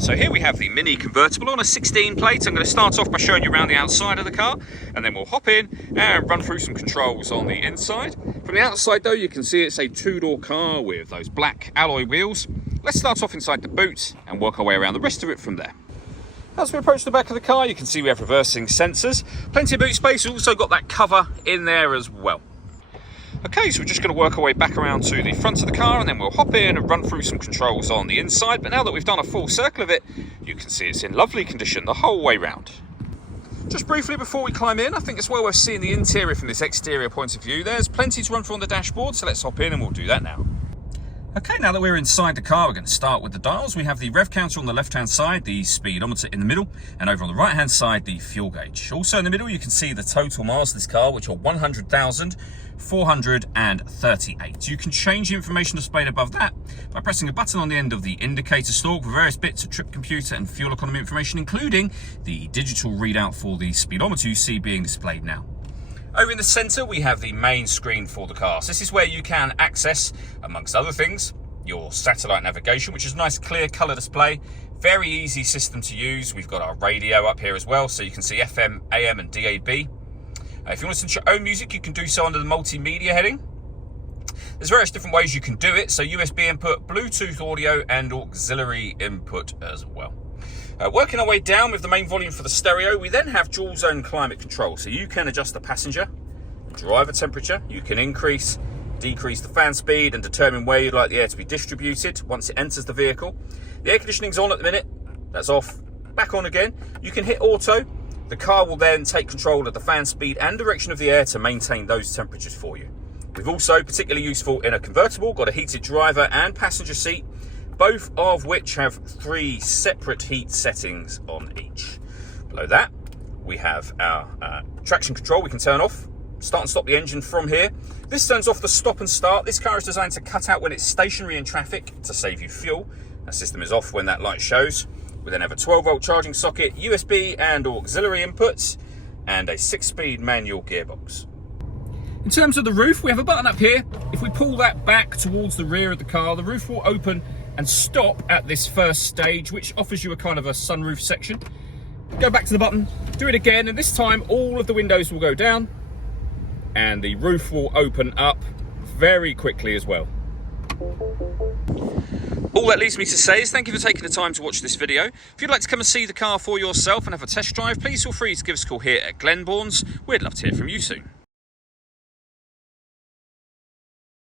So here we have the Mini Convertible on a 16 plate. I'm going to start off by showing you around the outside of the car, and then we'll hop in and run through some controls on the inside. From the outside though, you can see it's a two-door car with those black alloy wheels. Let's start off inside the boot and work our way around the rest of it from there. As we approach the back of the car, you can see we have reversing sensors. Plenty of boot space. We've also got that cover in there as well. Okay, so we're just going to work our way back around to the front of the car, and then we'll hop in and run through some controls on the inside. But now that we've done a full circle of it, you can see it's in lovely condition the whole way round. Just briefly before we climb in, I think it's well worth seeing the interior from this exterior point of view. There's plenty to run through on the dashboard, so let's hop in and we'll do that now. Okay, now that we're inside the car, we're going to start with the dials. We have the rev counter on the left-hand side, the speedometer in the middle, and over on the right-hand side, the fuel gauge. Also in the middle, you can see the total miles of this car, which are 100,438. You can change the information displayed above that by pressing a button on the end of the indicator stalk with various bits of trip computer and fuel economy information, including the digital readout for the speedometer you see being displayed now. Over in the centre, we have the main screen for the car. So this is where you can access, amongst other things, your satellite navigation, which is a nice clear colour display. Very easy system to use. We've got our radio up here as well, so you can see FM, AM and DAB. If you want to listen to your own music, you can do so under the multimedia heading. There's various different ways you can do it. So USB input, Bluetooth audio and auxiliary input as well. Working our way down with the main volume for the stereo, we then have dual zone climate control. So you can adjust the passenger, driver temperature, you can increase, decrease the fan speed and determine where you'd like the air to be distributed once it enters the vehicle. The air conditioning's on at the minute, that's off, back on again. You can hit auto. The car will then take control of the fan speed and direction of the air to maintain those temperatures for you. We've also, particularly useful in a convertible, got a heated driver and passenger seat, both of which have 3 separate heat settings on each. Below that, we have our traction control. We can turn off, start and stop the engine from here. This turns off the stop and start. This car is designed to cut out when it's stationary in traffic to save you fuel. That system is off when that light shows. We then have a 12-volt charging socket, USB and auxiliary inputs, and a 6-speed manual gearbox. In terms of the roof, we have a button up here. If we pull that back towards the rear of the car, the roof will open and stop at this first stage, which offers you a kind of a sunroof section. Go back to the button, do it again, and this time all of the windows will go down and the roof will open up very quickly as well. All that leaves me to say is thank you for taking the time to watch this video. If you'd like to come and see the car for yourself and have a test drive, please feel free to give us a call here at Glenbourne's. We'd love to hear from you soon.